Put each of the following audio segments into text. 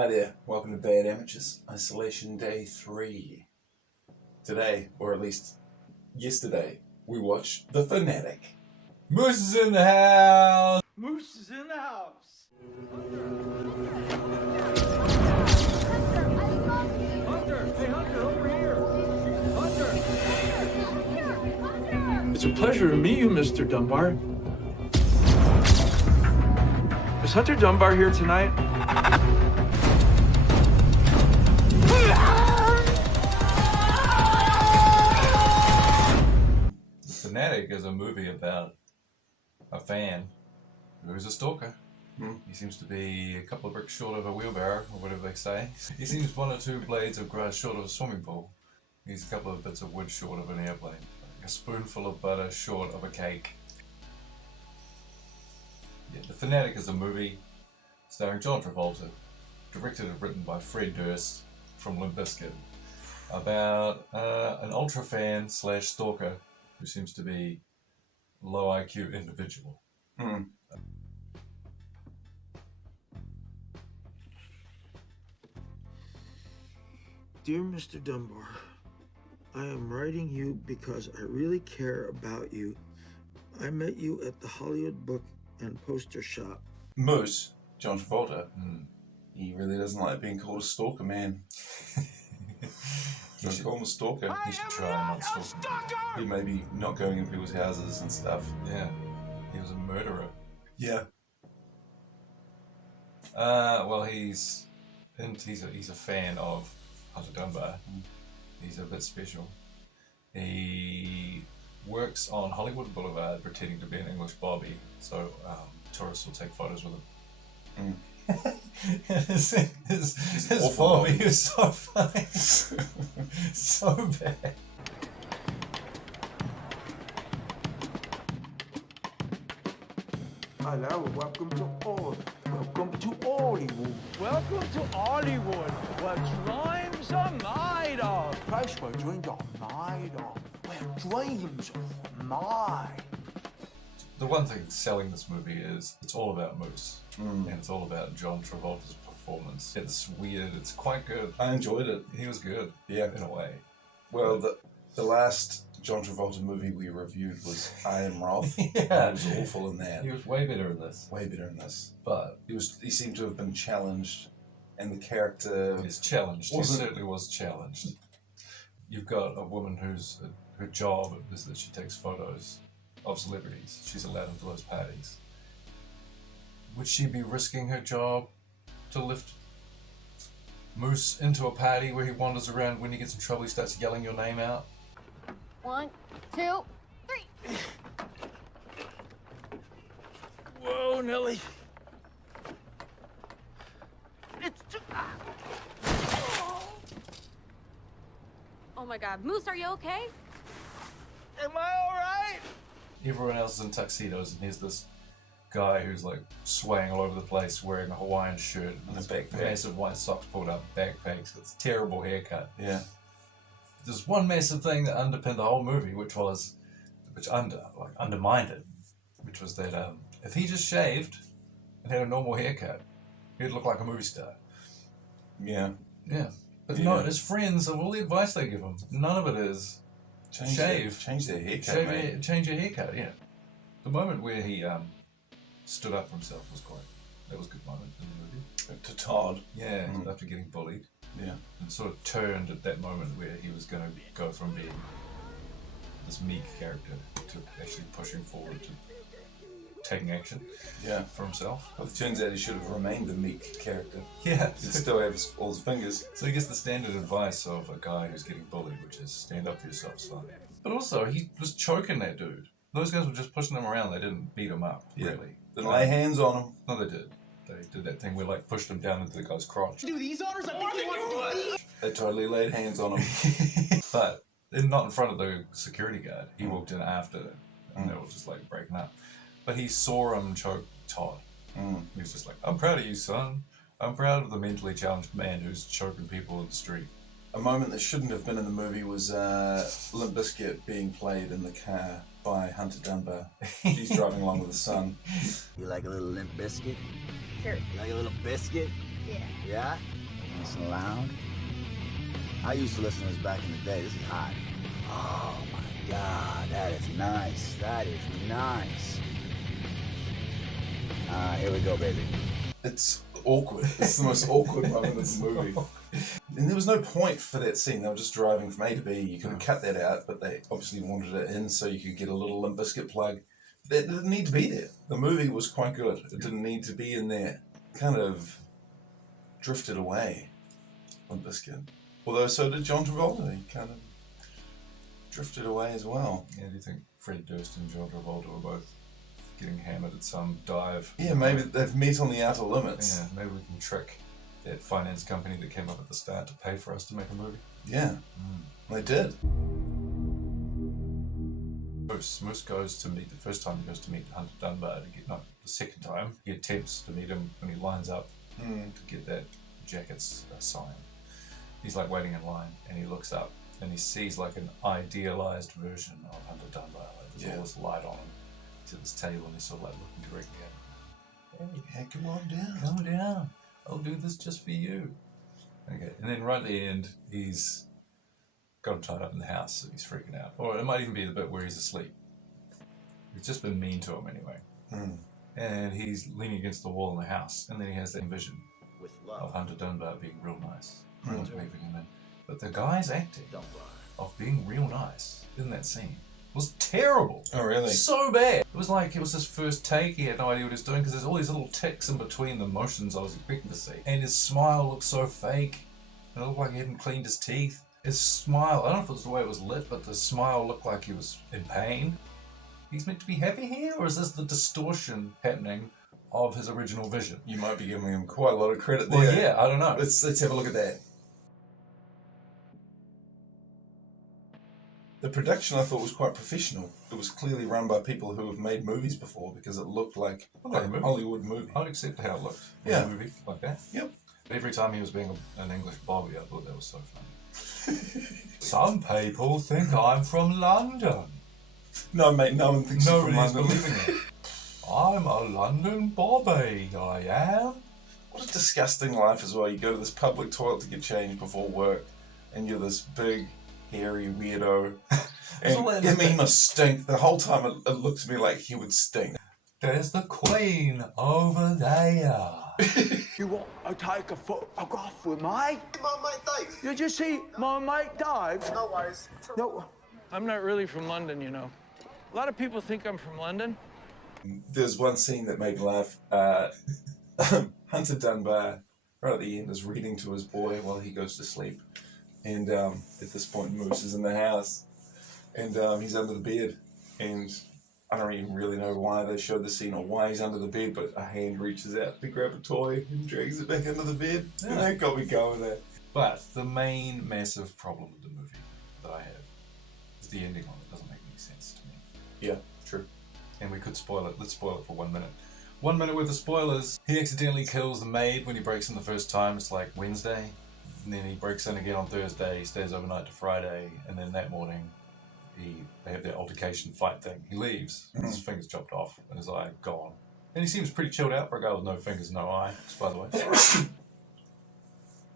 Hi there, welcome to Bad Amateurs, Isolation Day 3. Today, or at least yesterday, we watched The Fanatic. Moose is in the house! Moose is in the house! Hunter! Hey, Hunter, over here! Hunter! It's a pleasure to meet you, Mr. Dunbar. Is Hunter Dunbar here tonight? The Fanatic is a movie about a fan who's a stalker. He seems to be a couple of bricks short of a wheelbarrow, or whatever they say. He seems one or two blades of grass short of a swimming pool. He's a couple of bits of wood short of an airplane. Like a spoonful of butter short of a cake. Yeah, The Fanatic is a movie starring John Travolta, directed and written by Fred Durst from Limp Bizkit, about an ultra fan slash stalker who seems to be a low IQ individual. Dear Mr. Dunbar, I am writing you because I really care about you. I met you at the Hollywood Book and Poster Shop. Moose, John Travolta, he really doesn't like being called a stalker, man. You should call him a stalker. He should try not stalking. He may be not going in people's houses and stuff. Yeah, he was a murderer. Yeah. Well, he's a fan of Hunter Dunbar. He's a bit special. He works on Hollywood Boulevard pretending to be an English bobby, so tourists will take photos with him. His bobby is so funny. So bad. Hello, welcome to Hollywood. Welcome to Hollywood, where dreams are made of. Place where dreams are made of. Where dreams are made. The one thing selling this movie is it's all about Moose, and it's all about John Travolta's performance. It's weird, it's quite good. I enjoyed it. He was good, Yeah. in a way. Well, the last John Travolta movie we reviewed was I Am Rolf. Yeah. He was awful in that. He was way better in this. Way better in this. But He seemed to have been challenged, and the character he's challenged. He wasn't- certainly was challenged. You've got a woman whose her job is that she takes photos of celebrities. She's allowed into those parties. Would she be risking her job to lift Moose into a party where he wanders around? When he gets in trouble, he starts yelling your name out? 1, 2, 3. Whoa, Nelly. It's too. Oh my God, Moose, are you okay? Am I all right? Everyone else is in tuxedos, and here's this guy who's like swaying all over the place wearing a Hawaiian shirt And a his backpack. massive white socks pulled up, backpacks, it's a terrible haircut. Yeah. There's one massive thing that underpinned the whole movie, which undermined it, which was that if he just shaved and had a normal haircut, he'd look like a movie star. Yeah. Yeah. But Yeah. no, his friends, of all the advice they give him, none of it is Change their haircut, mate. change your haircut, yeah. The moment where he stood up for himself that was a good moment in the movie. To Todd. Yeah, after getting bullied. Yeah. And sort of turned at that moment where he was going to go from being this meek character to actually pushing forward to taking action Yeah. for himself. Well, it turns out he should have remained a meek character. Yeah. He'd still have all his fingers. So he gets the standard advice of a guy who's getting bullied, which is stand up for yourself, son. But also, he was choking that dude. Those guys were just pushing him around. They didn't beat him up, Yeah. really. Then lay hands on him. No, they did. They did that thing where, like, pushed him down into the guy's crotch. Do these honors? I think you want. They totally laid hands on him. But not in front of the security guard. He walked in after, and they were just, like, breaking up. But he saw him choke Todd. He was just like, I'm proud of you, son. I'm proud of the mentally challenged man who's choking people in the street. A moment that shouldn't have been in the movie was Limp Bizkit being played in the car by Hunter Dunbar. He's driving along with his son. You like a little limp biscuit? Sure. You like a little biscuit? Yeah. Yeah? Nice and loud? I used to listen to this back in the day. This is hot. Oh my God, that is nice. That is nice. Here we go, baby. It's awkward. It's the most awkward moment of the movie. And there was no point for that scene. They were just driving from A to B. You could have cut that out, but they obviously wanted it in so you could get a little Limp Bizkit plug. That didn't need to be there. The movie was quite good. It didn't need to be in there. Kind of drifted away, Limp Bizkit. Although so did John Travolta. He kind of drifted away as well. Yeah, do you think Fred Durst and John Travolta were both getting hammered at some dive? Yeah, maybe they've met on the outer limits. Yeah, maybe we can trick that finance company that came up at the start to pay for us to make a movie. Yeah, they did. Moose goes to meet, the first time he goes to meet Hunter Dunbar to get, no, the second time, he attempts to meet him when he lines up to get that jacket's signed. He's like waiting in line and he looks up and he sees like an idealized version of Hunter Dunbar. Like there's all this light on him. He's at this table and he's sort of like looking directly at him. Hey, Come on down. come down. I'll do this just for you. Okay, and then right at the end, he's got him tied up in the house, so he's freaking out. Or it might even be the bit where he's asleep. He's just been mean to him anyway. And he's leaning against the wall in the house, and then he has that vision With of love. Hunter Dunbar being real nice, waving him in. But the guy's acting of being real nice in that scene was terrible. Oh, really? So bad. It was like it was his first take. He had no idea what he was doing because there's all these little ticks in between the motions I was expecting to see. And his smile looked so fake. It looked like he hadn't cleaned his teeth. His smile, I don't know if it was the way it was lit, but the smile looked like he was in pain. He's meant to be happy here, or is this the distortion happening of his original vision? You might be giving him quite a lot of credit there. Well, yeah, I don't know. Let's have a look at that. The production I thought was quite professional. It was clearly run by people who have made movies before because it looked like a Hollywood movie. I'd accept how it looked. Yeah. A movie like that. Yep. Every time he was being an English Bobby, I thought that was so funny. Some people think I'm from London. No, mate, no one thinks you're from Nobody's London. believing it. I'm a London Bobby, I am. What a disgusting life as well. You go to this public toilet to get changed before work, and you're this big, hairy weirdo. And he must stink. The whole time it looked to me like he would stink. There's the Queen over there. You want to take a photograph with me? My mate Dave. Did you see my mate Dave? No worries. No, I'm not really from London, you know. A lot of people think I'm from London. There's one scene that made me laugh. Hunter Dunbar, right at the end, is reading to his boy while he goes to sleep. And at this point, Moose is in the house. And he's under the bed. And I don't even really know why they showed the scene or why he's under the bed, but a hand reaches out to grab a toy and drags it back under the bed. And that got me going there. But the main massive problem with the movie that I have is the ending on it doesn't make any sense to me. Yeah, true. And we could spoil it. Let's spoil it for 1 minute. 1 minute worth of spoilers. He accidentally kills the maid when he breaks in the first time. It's like Wednesday. And then he breaks in again on Thursday. He stays overnight to Friday. And then that morning, they have their altercation fight thing. He leaves. His fingers chopped off and his eye gone. And he seems pretty chilled out for a guy with no fingers, no eye, by the way.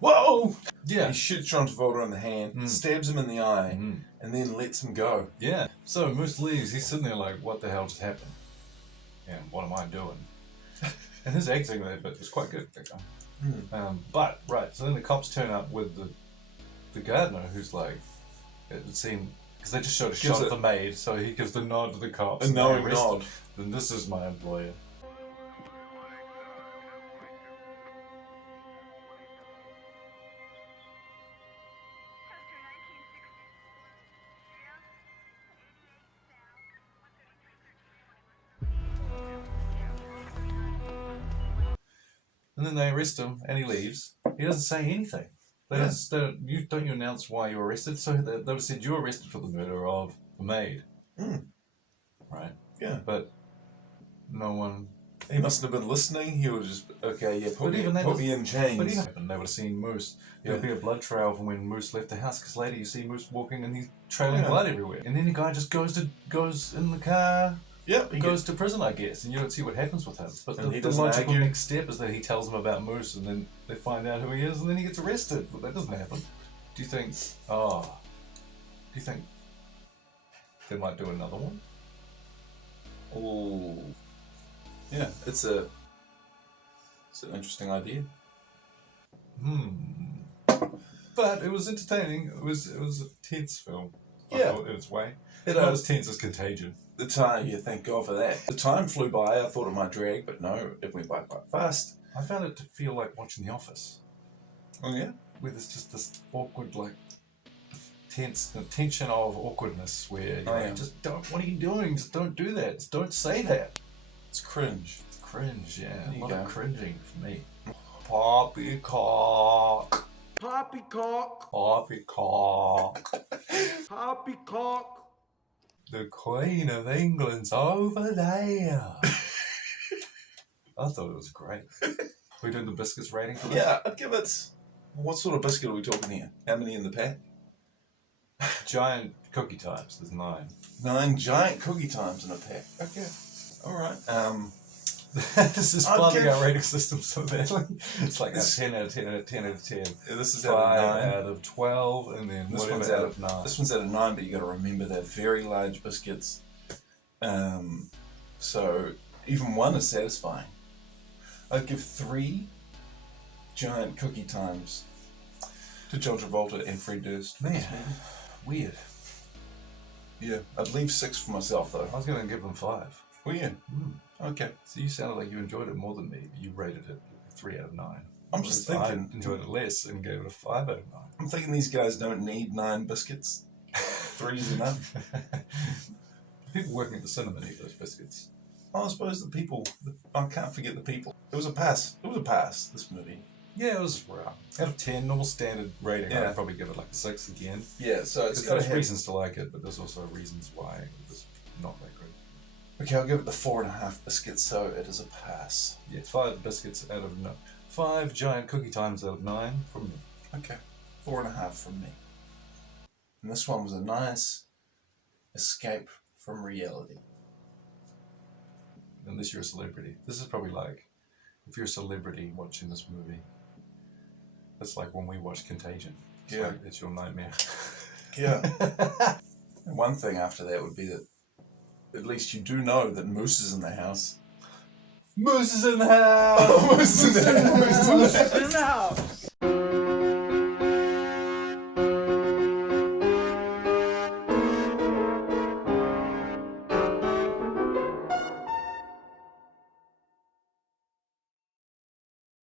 Whoa! Yeah. He shoots John Travolta in the hand, stabs him in the eye, and then lets him go. Yeah. So Moose leaves. He's sitting there like, what the hell just happened? And what am I doing? And his acting there was quite good, that guy. But, right, so then the cops turn up with the gardener who's like, it would seem, because they just showed a shot of the maid, so he gives the nod to the cops. A knowing nod. Then this is my employer. And then they arrest him, and he leaves. He doesn't say anything. Don't you announce why you were arrested? So they would have said you were arrested for the murder of the maid. Right? Yeah. But no one... He mustn't have been listening. He was just, okay, yeah, put me in chains. But even they would have seen Moose. There would be a blood trail from when Moose left the house, because later you see Moose walking and he's trailing blood everywhere. And then the guy just goes in the car, Yep. He goes to prison, I guess, and you don't see what happens with him. But And he the doesn't logical argue. next step is that he tells them about Moose, and then they find out who he is, and then he gets arrested. But that doesn't happen. Do you think? Do you think they might do another one? Oh, yeah. It's an interesting idea. But it was entertaining. It was a tense film. I Yeah. thought, in its way. It, Not as tense as Contagion. The time, yeah, thank God for that. The time flew by. I thought it might drag, but no, it went by quite fast. I found it to feel like watching The Office, Oh yeah. where there's just this awkward, like, tension of awkwardness, where you're like, just don't. What are you doing? Just don't do that. Just don't say that. It's cringe. It's cringe, yeah. There A you lot go. of cringing for me. Poppycock. Poppycock, Poppycock. poppycock. The Queen of England's over there. I thought it was great. We're doing the biscuits rating for this? Yeah, I'd give it. What sort of biscuit are we talking here? How many in the pack? Giant cookie types, there's 9. 9 giant cookie times in a pack. Okay. All right. This is I'd flooding give- our rating system so badly. It's like a It's- 10 out of 10 out of 10 out of 10. This is 5 out of 9. out of 12, and then This whatever one's out of 9. This one's out of 9, but you got to remember they're very large biscuits. So even 1 is satisfying. I'd give 3 giant cookie times to John Travolta and Fred Durst. Man, weird. Yeah, I'd leave 6 for myself though. I was going to give them 5. Oh yeah. Okay. So you sounded like you enjoyed it more than me, but you rated it 3 out of 9. I'm just Whereas thinking. I enjoyed it less and gave it a 5 out of 9. I'm thinking these guys don't need 9 biscuits. 3's enough. The people working at the cinema need those biscuits. I suppose the people. I can't forget the people. It was a pass. It was a pass. This movie. Yeah, it was out of 10, normal standard rating. Yeah. I'd probably give it like a 6 again. Yeah. So it's got There's to have. reasons to like it, but there's also reasons why it was not that great. Okay, I'll give it the 4.5 biscuits. So it is a pass. Yeah, 5 biscuits out of 9. 5 giant cookie times out of 9 from me. Okay, 4.5 from me. And this one was a nice escape from reality. Unless you're a celebrity. This is probably like, if you're a celebrity watching this movie, it's like when we watch Contagion. It's Yeah. like, it's your nightmare. Yeah. And one thing after that would be that at least you do know that Moose is in the house. Moose is in the house! Moose is in the house. In the house.